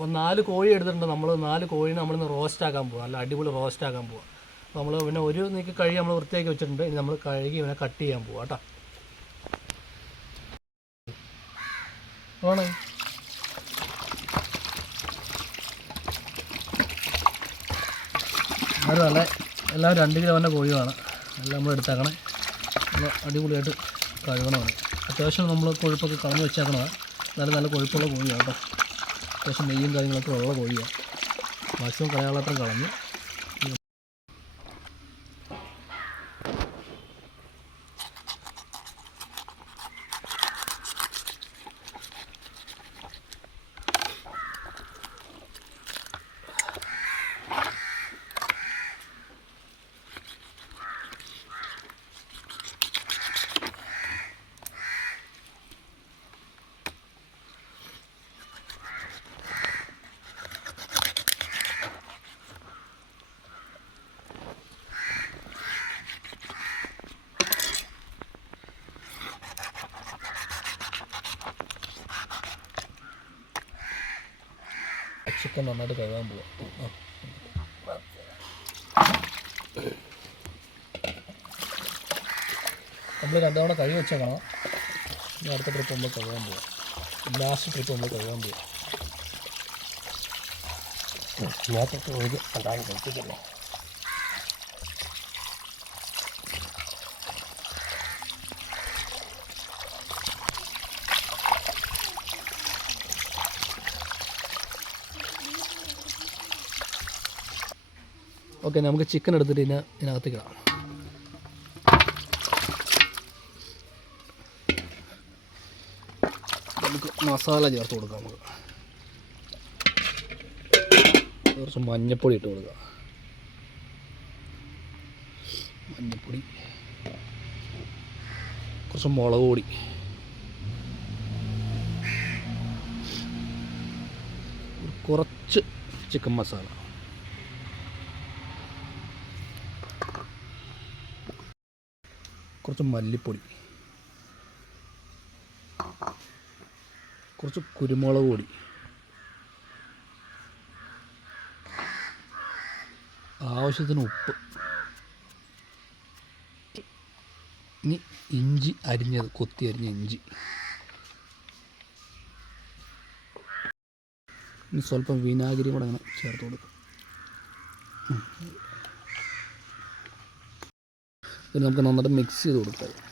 അപ്പോൾ നാല് കോഴി എടുത്തിട്ടുണ്ട് നമ്മൾ നാല് കോഴിനെ നമ്മളിന്ന് റോസ്റ്റ് ആക്കാൻ പോവാം. നല്ല അടിപൊളി റോസ്റ്റ് ആക്കാൻ പോവാം. നമ്മൾ പിന്നെ ഒരു നീക്കി കഴുകി നമ്മൾ വൃത്തിയാക്കി വെച്ചിട്ടുണ്ട്. ഇനി നമ്മൾ കഴുകി ഇവനെ കട്ട് ചെയ്യാൻ പോവാം കേട്ടോ ആണോ? അല്ലേ. എല്ലാവരും രണ്ട് കിലോ തന്നെ കോഴിയാണ് എല്ലാം നമ്മൾ എടുത്തേക്കണേ. നമ്മൾ അടിപൊളിയായിട്ട് കഴുകണമാണ് അത്യാവശ്യം നമ്മൾ കൊഴുപ്പൊക്കെ കളഞ്ഞ് വെച്ചേക്കണതാണ് നല്ല നല്ല കൊഴുപ്പുള്ള കോഴിയാണ് കേട്ടോ അത്യാവശ്യം നെയ്യും കാര്യങ്ങളൊക്കെ ഉള്ള കോഴിയാണ് മാക്സിമം കളയാളത്രം കളഞ്ഞ് ചിക്കൻ നന്നായിട്ട് കഴുകി വെച്ചേക്കണം. അടുത്ത ട്രിപ്പ് നമ്മൾ കഴുകാൻ പോവാം. ലാസ്റ്റ് ട്രിപ്പ് നമ്മൾ കഴുകാൻ പോവാം. നേരത്തെ ഒരു അതാണ് കഴിപ്പിക്കുന്നത് ഓക്കെ നമുക്ക് ചിക്കൻ എടുത്തിട്ട് ഇതിന് ഇതിനകത്തേക്ക് ഇടാം. നമുക്ക് മസാല ചേർത്ത് കൊടുക്കാം നമുക്ക്. കുറച്ച് മഞ്ഞപ്പൊടി ഇട്ട് കൊടുക്കാം. മഞ്ഞപ്പൊടി. കുറച്ച് മുളക് പൊടി. കുറച്ച് ചിക്കൻ മസാല. കുറച്ച് മല്ലിപ്പൊടി. കുറച്ച് കുരുമുളക് പൊടി. ആവശ്യത്തിന് ഉപ്പ്. ഇനി ഇഞ്ചി അരിഞ്ഞത് കൊത്തി അരിഞ്ഞ ഇഞ്ചി. ഇനി സ്വല്പം വിനാഗിരി കൂടെ അങ്ങനെ ചേർത്ത് കൊടുക്കും. ഇത് നമുക്ക് നന്നായിട്ട് മിക്സ് ചെയ്ത് കൊടുക്കാം.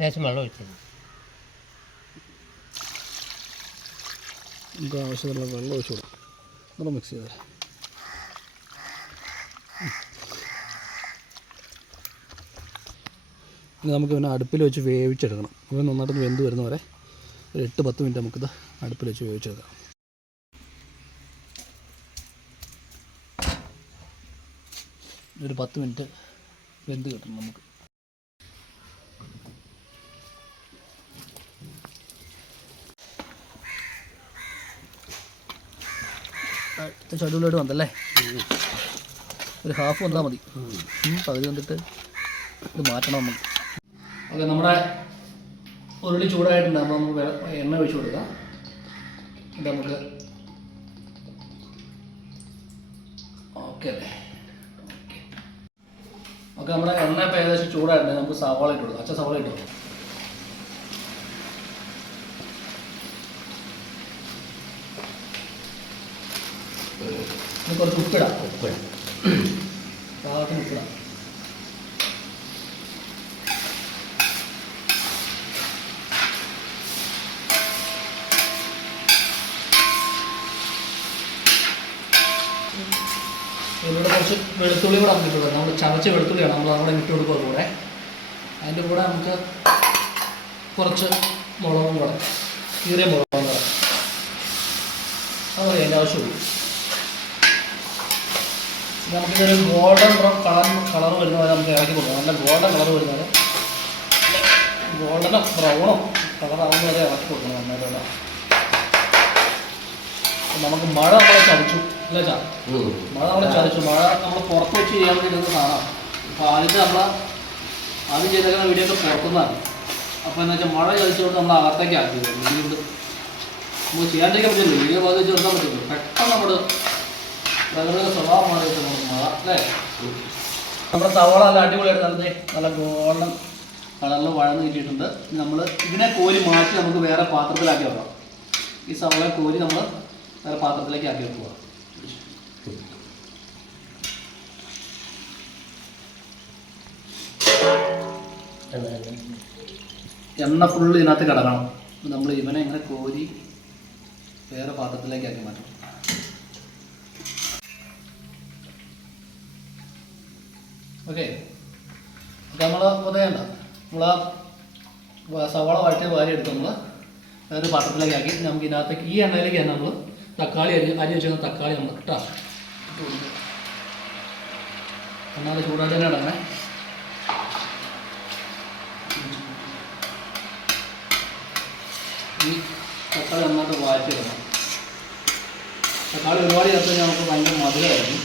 ലേശം വെള്ളം ഒഴിച്ചത്. നമുക്ക് ആവശ്യത്തിനുള്ള വെള്ളം ഒഴിച്ചു കൊടുക്കാം. നല്ല മിക്സ് ചെയ്തേ ഇനി നമുക്ക് പിന്നെ അടുപ്പിൽ വെച്ച് വേവിച്ചെടുക്കണം. ഇവൻ നന്നായിട്ടൊന്ന് വെന്ത് വരുന്ന വരെ ഒരു എട്ട് പത്ത് മിനിറ്റ് നമുക്കിത് അടുപ്പിൽ വെച്ച് വേവിച്ചെടുക്കാം. ഒരു പത്ത് മിനിറ്റ് വെന്ത് കിട്ടണം നമുക്ക്. അത്യാവശ്യം അടിപൊളിയായിട്ട് വന്നല്ലേ ഒരു ഹാഫ് വന്നാൽ മതി. പകുതി വന്നിട്ട് ഇത് മാറ്റണം നമുക്ക്. ഓക്കെ നമ്മുടെ ഉരുളി ചൂടായിട്ടുണ്ട്. അപ്പോൾ നമുക്ക് എണ്ണ ഒഴിച്ചു കൊടുക്കാം. ഇത് നമുക്ക് ഓക്കെ. അല്ലേ ഓക്കെ നമ്മുടെ എണ്ണ ഇപ്പോൾ ഏകദേശം ചൂടായിട്ടുണ്ട്. നമുക്ക് സവാള ഇട്ട് കൊടുക്കാം. അച്ഛൻ സവാള ഇട്ട് കൊടുക്കാം. കുറച്ച് ഉപ്പിടാം. ഉപ്പ് പാകത്തിന് ഉപ്പിടാം. ഇവിടെ കുറച്ച് വെളുത്തുള്ളി കൂടെ നമുക്ക് ഇട്ട് നമ്മൾ ചവച്ച വെളുത്തുള്ളിയാണ് നമ്മൾ അതുകൂടെ ഇട്ട് കൊടുക്കുക കൂടെ. അതിന്റെ കൂടെ നമുക്ക് കുറച്ച് മുളകും കൂടെ കീറിയ മുളകും കൂടെ. അത് അതിന്റെ ആവശ്യമുള്ളൂ. നമുക്കിതൊരു ഗോൾഡൻ ബ്രൗൺ കളർ കളർ വരുന്ന പോലെ നമുക്ക് ഇറക്കി കൊടുക്കാം. നല്ല ഗോൾഡൻ കളർ വരുന്ന പോലെ. ഗോൾഡനോ ബ്രൗണോ കളറാവുന്ന വരെ ഇറക്കി കൊടുക്കണം നന്നായിട്ടുള്ള നമുക്ക് മഴ നമ്മളെ ചതിച്ചു അല്ലേ ചാ? മഴ നമ്മളെ ചതിച്ചു. മഴ നമ്മൾ പുറത്ത് വെച്ച് ചെയ്യാൻ വേണ്ടി നമുക്ക് കാണാം. അപ്പോൾ ആദ്യത്തെ നമ്മൾ ആദ്യം ചെയ്തേക്കുന്ന വീഡിയോ ഒക്കെ പുറത്തുനിന്നാണ്. അപ്പോൾ എന്താ വെച്ചാൽ മഴ ചതിച്ചുകൊണ്ട് നമ്മൾ അകത്തേക്ക് ആക്കിയത് വീണ്ടും നമുക്ക് ചെയ്യാണ്ടിരിക്കാൻ പറ്റില്ല. വീഡിയോ ബാധിച്ചു നിർത്താൻ പറ്റില്ല. പെട്ടെന്ന് നമ്മൾ അല്ലേ? നമ്മുടെ സവാള നല്ല അടിപൊളിയായിട്ട് നടന്നേ. നല്ല ഗോൾഡൻ കളറിൽ വഴന്ന് കിട്ടിയിട്ടുണ്ട്. നമ്മൾ ഇതിനെ കോരി മാറ്റി നമുക്ക് വേറെ പാത്രത്തിലാക്കി വെക്കാം. ഈ സവാള കോരി നമ്മൾ വേറെ പാത്രത്തിലേക്ക് ആക്കി വെക്കുക. എണ്ണ ഫുള്ള് ഇതിനകത്ത് കിടക്കണം. നമ്മൾ ഇവനെ ഇങ്ങനെ കോരി വേറെ പാത്രത്തിലേക്ക് ആക്കി മാറ്റണം ഓക്കെ. അപ്പോൾ നമ്മൾ ഉദയണ്ട നമ്മൾ സവാള വഴറ്റി വാരി എടുത്ത് നമ്മൾ വേറെ പാത്രത്തിലേക്ക് ആക്കി. നമുക്ക് ഇതിനകത്തേക്ക് ഈ എണ്ണയിലേക്ക് തന്നെ നമ്മൾ തക്കാളി അരി അരി വെച്ചിരുന്ന തക്കാളി നമ്മൾ ഇട്ടാ. ഇട്ട് കൊടുക്കുക എന്നാൽ ചൂടായിട്ട് തന്നെ ഇടണേ. ഈ തക്കാളി നന്നായിട്ട് വാറ്റിയിടണം തക്കാളി ഒരുപാട് ചേർത്ത് നമുക്ക് ഭയങ്കര മധുരമായിരുന്നു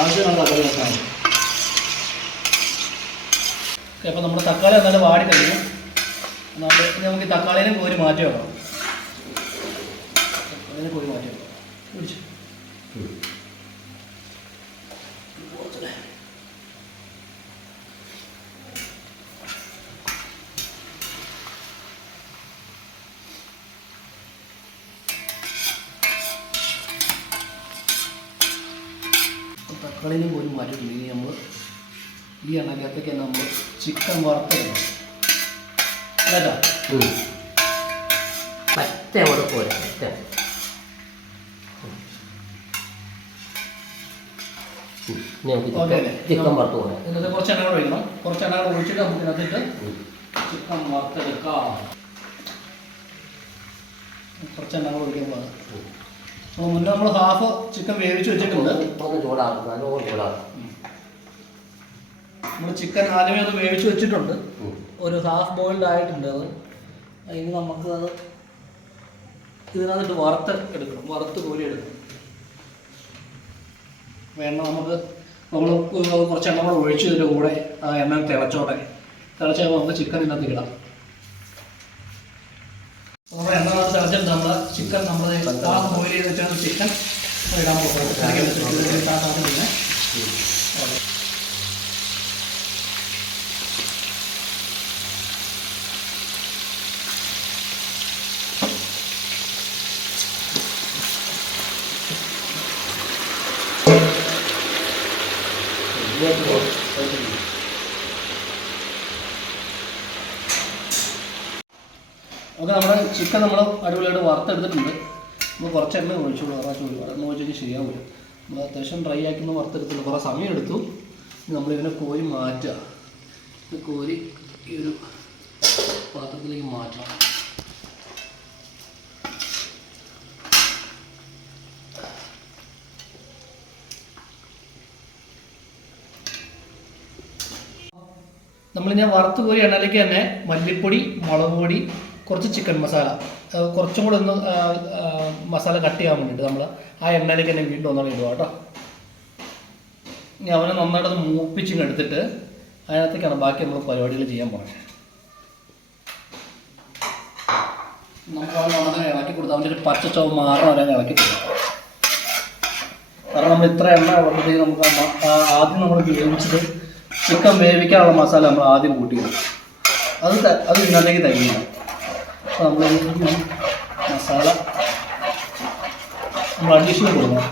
ആദ്യം നമ്മൾ തക്കാളി വെക്കാൻ ഓക്കെ അപ്പോൾ നമ്മുടെ തക്കാളി എന്നാലും വാടി കഴിഞ്ഞു. നമുക്ക് ഈ തക്കാളിനെ കോരി മാറ്റി വെക്കണം. തക്കാളിനെ കോരി മാറ്റി വെക്കണം. പിടിച്ചു. തക്കാളിനെ മാറ്റിയിട്ടുണ്ട്. ഇനി നമ്മൾ ഈ എണ്ണക്കകത്തേക്ക് നമ്മൾ ചിക്കൻ വറുത്തെടുക്കണം അല്ലേട്ടാ പറ്റ അവിടെ പോരാ പറ്റ. ചിക്കൻ വറുത്ത് പോരാ. എന്നിട്ട് കുറച്ച് എണ്ണ കൂടെ ഒഴിക്കണം. കുറച്ച് എണ്ണ കൂടെ ഒഴിച്ചിട്ട് നമുക്ക് ഇതിനകത്തിട്ട് ചിക്കൻ വറുത്തെടുക്കാം. കുറച്ച് എണ്ണ കൂടെ ഒഴിക്കാൻ പോകാം അപ്പോൾ മുന്നേ നമ്മൾ ഹാഫ് ചിക്കൻ വേവിച്ച് വെച്ചിട്ടുണ്ട്. ചൂടാകും ചൂടാകും നമ്മൾ ചിക്കൻ ആദ്യമേ അത് വേവിച്ച് വെച്ചിട്ടുണ്ട്. ഒരു ഹാഫ് ബോയിൽഡ് ആയിട്ടുണ്ട് അത്. ഇനി നമുക്ക് അത് ഇതിനകത്തിട്ട് വറുത്ത് എടുക്കണം. വറുത്ത് കോരി എടുക്കണം. വേണ്ട നമുക്ക് നമ്മൾ കുറച്ച് എണ്ണ കൂടെ ഒഴിച്ച് ഇതിന്റെ കൂടെ ആ എണ്ണ തിളച്ചോട്ടെ. തിളച്ച് നമുക്ക് ചിക്കൻ ഇതിനകത്ത് ഇടാം. നമ്മുടെ എണ്ണ തിളച്ചിട്ട് നമ്മൾ ചിക്കൻ നമ്മൾ ഹാഫ് ബോയിൽ ചെയ്ത് വെച്ചാൽ ചിക്കൻ ഇടാൻ പോകുന്നത്. ഓക്കെ നമ്മുടെ ചിക്കൻ നമ്മൾ അടിപൊളിയായിട്ട് വറുത്തെടുത്തിട്ടുണ്ട്. നമ്മൾ കുറച്ച് എണ്ണ ഒഴിച്ചോളൂ പ്രാവശ്യം ഒരുപാട് എണ്ണ ഒഴിച്ച് കഴിഞ്ഞാൽ ശരിയാവില്ല നമ്മൾ അത്യാവശ്യം ഡ്രൈ ആക്കി ഒന്ന് വറുത്തെടുത്തില്ല കുറേ സമയം എടുത്തു. നമ്മളിതിനെ കോരി മാറ്റുക. കോരി ഈ ഒരു പാത്രത്തിലേക്ക് മാറ്റണം. നമ്മൾ ഞാൻ വറുത്ത് കോരി എണ്ണയിലേക്ക് തന്നെ മല്ലിപ്പൊടി മുളക് പൊടി കുറച്ച് ചിക്കൻ മസാല കുറച്ചും കൂടെ ഒന്ന് മസാല കട്ട് ചെയ്യാൻ വേണ്ടിയിട്ട് നമ്മൾ ആ എണ്ണയിലേക്ക് തന്നെ വീണ്ടും ഒന്നാണ് ഇടുക കേട്ടോ. ഇനി അവനെ നന്നായിട്ട് അത് മൂപ്പിച്ചിങ് എടുത്തിട്ട് അതിനകത്തേക്കാണ് ബാക്കി നമ്മൾ പരിപാടികൾ ചെയ്യാൻ പോകുന്നത് നമുക്ക് അവൻ നന്നായി ഇളക്കി കൊടുത്ത് അവന്റെ ഒരു പച്ച ചോ മാറാൻ വരെ ഇളക്കി കൊടുക്കാം കാരണം നമ്മൾ ഇത്ര എണ്ണ ഉള്ളപ്പോഴത്തേക്ക് നമുക്ക് ആദ്യം നമ്മൾ വേവിച്ചത് ചിക്കൻ വേവിക്കാനുള്ള മസാല നമ്മൾ ആദ്യം കൂട്ടിയത് അത് അത് ഇന്നലേക്ക് തരികയാണ് അപ്പോൾ നമ്മൾ മസാല നമ്മൾ അഡീഷണൽ കൊടുക്കണം.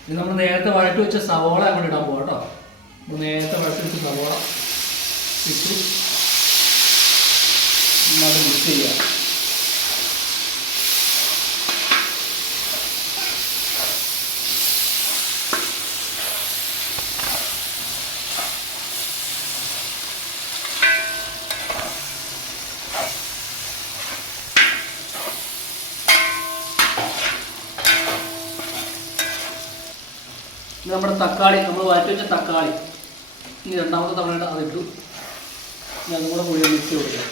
ഇനി നമ്മൾ നേരത്തെ വഴറ്റി വെച്ച സവോള അങ്ങോട്ട് ഇടാൻ പോകാം കേട്ടോ. നേരത്തെ വഴറ്റി വെച്ച സവോള ഇട്ടു നമ്മൾ മിക്സ് ചെയ്യുക. നമ്മുടെ തക്കാളി നമ്മൾ വാറ്റി വെച്ച തക്കാളി. ഇനി രണ്ടാമത്തെ തവണ അതിട്ടു ഇനി അതും കൂടെ മുഴുവൻ മിക്സ് കൊടുക്കുക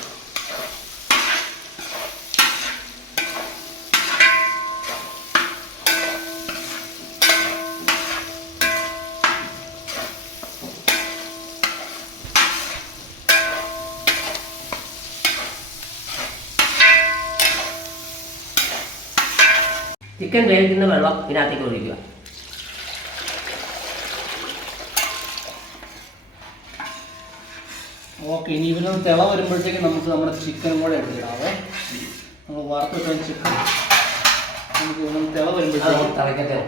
ചിക്കൻ വേവിക്കുന്ന വെള്ളം ഇതിനകത്തേക്ക് ഒഴിക്കുക. ഓക്കെ ഇനി ഇവരൊന്ന് തിള വരുമ്പോഴത്തേക്ക് നമുക്ക് നമ്മുടെ ചിക്കനും കൂടെ എടുത്തിടാവേ നമ്മൾ വറുത്തിട്ട് ചിക്കൻ നമുക്ക് ഇവനൊന്ന് തിള വരുമ്പോഴത്തേക്ക് തിളക്കട്ടെ.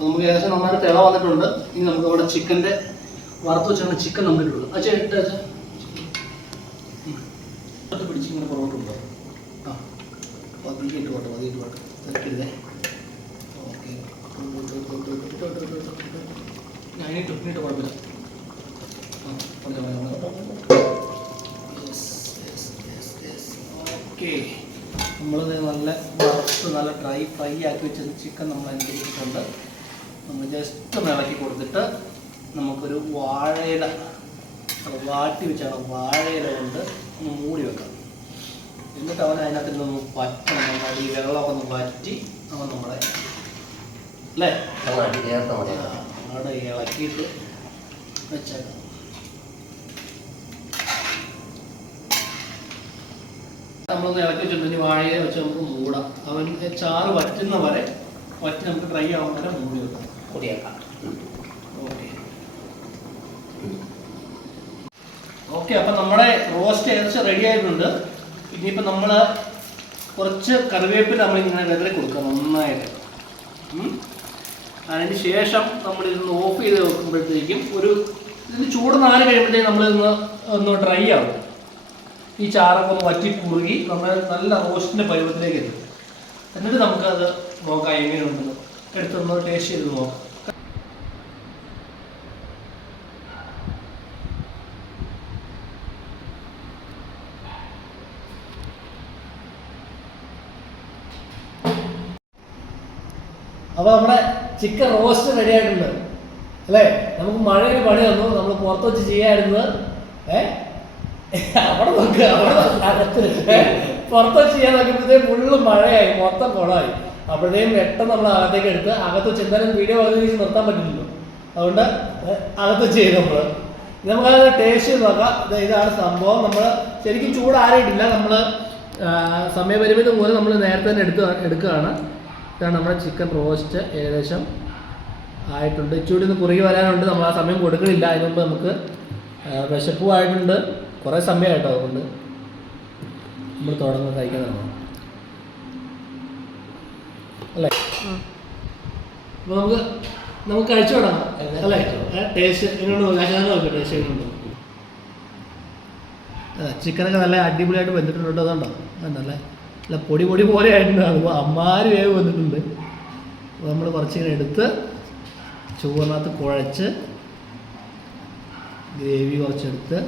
നമുക്ക് ഏകദേശം നന്നായിട്ട് തിള വന്നിട്ടുണ്ട്. ഇനി നമുക്ക് നമ്മുടെ ചിക്കന്റെ വറുത്ത് വെച്ചാണ് ചിക്കൻ നമുക്ക് അച്ഛൻ അച്ഛാ ഇട്ട് അച്ഛാ ഉം. ഇട്ട് പിടിച്ച് ഇങ്ങനെ പുറകോട്ടുണ്ട് ആ പതിയെ ഇട്ട് പോട്ടെ പതിയെ ഇട്ട് പോട്ടെ തിരക്കരുതേ ഓക്കെ ഞാൻ ഇട്ട് ഇട്ട് കുഴപ്പമില്ല ആ പറഞ്ഞോ പറഞ്ഞോ ഓക്കെ നമ്മളത് നല്ല വറുത്ത് നല്ല ഡ്രൈ ഫ്രൈ ആക്കി വെച്ചത് ചിക്കൻ നമ്മൾ അനുസരിച്ചിട്ടുണ്ട് നമ്മൾ ജസ്റ്റ് ഒന്ന് ഇളക്കി കൊടുത്തിട്ട് നമുക്കൊരു വാഴയില വാട്ടി വെച്ചാണ് വാഴയില കൊണ്ട് ഒന്ന് മൂടി വെക്കാം. എന്നിട്ട് അവൻ അതിനകത്ത് നിന്ന് പറ്റണം നമ്മുടെ ഈ വെള്ളമൊക്കെ ഒന്ന് വറ്റി അവൻ നമ്മളെ അല്ലേ? അവിടെ ഇളക്കിയിട്ട് വെച്ചേക്കാം. നമ്മളൊന്ന് ഇളക്കി വെച്ചിട്ടുണ്ടെങ്കിൽ വാഴയെ വെച്ച് നമുക്ക് മൂടാം. അവൻ ചാറ് വറ്റുന്ന വരെ വറ്റി നമുക്ക് ഡ്രൈ ആവുന്ന വരെ മൂടി വെക്കാം. പൊടിയാക്കാം. ഓക്കെ ഓക്കെ അപ്പം നമ്മുടെ റോസ്റ്റ് ഏകദേശം റെഡി ആയിട്ടുണ്ട്. ഇനിയിപ്പോൾ നമ്മൾ കുറച്ച് കറിവേപ്പില നമ്മളിങ്ങനെ വിതറി കൊടുക്കുക നന്നായിട്ട്. അതിന് ശേഷം നമ്മൾ ഇതൊന്ന് ഓഫ് ചെയ്ത് വെക്കുമ്പോഴത്തേക്കും ഒരു ഇതിന് ചൂട് നാല് കഴിയുമ്പോഴത്തേക്കും നമ്മളിതൊന്ന് ഒന്ന് ഡ്രൈ ആവും. ഈ ചാറൊക്കെ ഒന്ന് വറ്റി കുറുകി നമ്മൾ നല്ല റോസ്റ്റിന്റെ പരുവത്തിലേക്ക് എത്തും. എന്നിട്ട് നമുക്കത് നോക്കാം എങ്ങനെയുണ്ടെന്ന്. എടുത്തൊന്ന് ടേസ്റ്റ് ചെയ്ത് നോക്കാം. അപ്പോൾ നമ്മുടെ ചിക്കൻ റോസ്റ്റ് റെഡി ആയിട്ടുണ്ട്. അല്ലേ? നമുക്ക് മഴയൊരു പണി വന്നു. നമ്മൾ പുറത്ത് വെച്ച് ചെയ്യായിരുന്നത് ഏ? അവിടെ നോക്കുക അവിടെ അകത്ത്? പുറത്ത് ചെയ്യാൻ നോക്കിയപ്പോഴത്തേ ഫുള്ള് മഴയായി മൊത്തം കുളമായി അപ്പോഴത്തേക്കും പെട്ടെന്ന് നമ്മൾ അകത്തേക്ക് എടുത്ത് അകത്ത് ചെന്നാലും വീഡിയോ രീതിയിൽ നിർത്താൻ പറ്റില്ലല്ലോ. അതുകൊണ്ട് അകത്ത് ചെയ്ത് നമ്മൾ നമുക്കത് ടേസ്റ്റ് നോക്കാം. ഇതാണ് സംഭവം. നമ്മൾ ശരിക്കും ചൂട് ചൂടാറിയിട്ടില്ല നമ്മൾ സമയപരിമിതി മൂലം നമ്മൾ നേരത്തെ തന്നെ എടുത്ത് എടുക്കുകയാണ്. ഇതാണ് നമ്മുടെ ചിക്കൻ റോസ്റ്റ് ഏകദേശം ആയിട്ടുണ്ട്. ഇച്ചിരി ഒന്ന് കുറുകി വരാനുണ്ട്. നമ്മൾ ആ സമയം കൊടുക്കണില്ല. അതിന് മുമ്പ് നമുക്ക് വിശപ്പുമായിട്ടുണ്ട് കുറേ സമയമായിട്ടോ അതുകൊണ്ട് നമ്മൾ തുടങ്ങുന്ന കഴിക്കുന്നതാണ് അല്ലേ? അപ്പോൾ നമുക്ക് നമുക്ക് കഴിച്ചു തുടങ്ങാം. അല്ലേ? ടേസ്റ്റ് എങ്ങനെയുണ്ട് ഞാൻ നോക്കാം ടേസ്റ്റ് എങ്ങനെയുണ്ട് ചിക്കനൊക്കെ നല്ല അടിപൊളിയായിട്ട് വെന്തിട്ടുണ്ട് അതുകൊണ്ടോ? നല്ല നല്ല പൊടി പൊടി പോലെ ആയിട്ടുണ്ട്. അപ്പോൾ അമ്മാര് വേവ് വന്നിട്ടുണ്ട് അപ്പോൾ നമ്മൾ കുറച്ചിങ്ങനെ എടുത്ത് ചോറിനകത്ത് കുഴച്ച് ഗ്രേവി കുറച്ചെടുത്ത്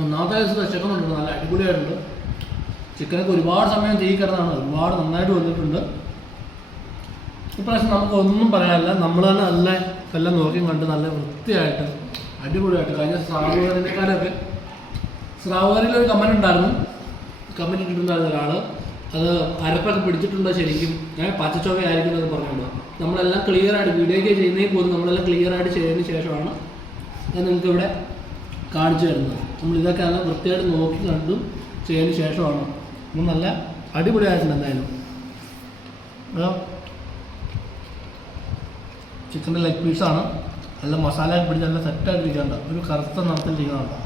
ഒന്നാമത്തെ ദിവസം ചിക്കൻ ഉണ്ട് നല്ല അടിപൊളിയായിട്ടുണ്ട്. ചിക്കനൊക്കെ ഒരുപാട് സമയം തീ കിടന്നാണ്. ഒരുപാട് നന്നായിട്ട് വന്നിട്ടുണ്ട് ഇപ്രാവശ്യം നമുക്ക് ഒന്നും പറയാനില്ല. നമ്മൾ തന്നെ നല്ല എല്ലാം നോക്കി കണ്ട് നല്ല വൃത്തിയായിട്ട് അടിപൊളിയായിട്ട്. കഴിഞ്ഞ സ്രാവുകാരനേക്കാളൊക്കെ സ്രാവുകാരിൽ ഒരു കമന്റ് ഉണ്ടായിരുന്നു. കമന്റ് ഇട്ടിട്ടുണ്ടായിരുന്ന ഒരാൾ അത് അരപ്പൊക്കെ പിടിച്ചിട്ടുണ്ടോ ശരിക്കും? ഞാൻ പച്ചച്ചോവ എന്ന് പറഞ്ഞുകൊണ്ട്. നമ്മളെല്ലാം ക്ലിയർ ആയിട്ട് വീഡിയോയ്ക്ക് ചെയ്യുന്നതിൽ പോലും നമ്മളെല്ലാം ക്ലിയർ ആയിട്ട് ചെയ്തതിന് ശേഷമാണ് ഞാൻ നിങ്ങൾക്ക് ഇവിടെ കാണിച്ചു തരുന്നത്. നമ്മൾ ഇതൊക്കെ നല്ല വൃത്തിയായിട്ട് നോക്കി കണ്ടും ചെയ്തതിന് ശേഷമാണ്. നമ്മൾ നല്ല അടിപൊളി അടിപൊളിയായിട്ടുണ്ട് എന്തായാലും. ചിക്കന്റെ ലെഗ് പീസാണ് നല്ല മസാല പിടിച്ച് നല്ല സെറ്റായിട്ട് ഇരിക്കണ്ട ഒരു കറുത്ത നിറത്തിൽ ഇരിക്കുന്നുണ്ട്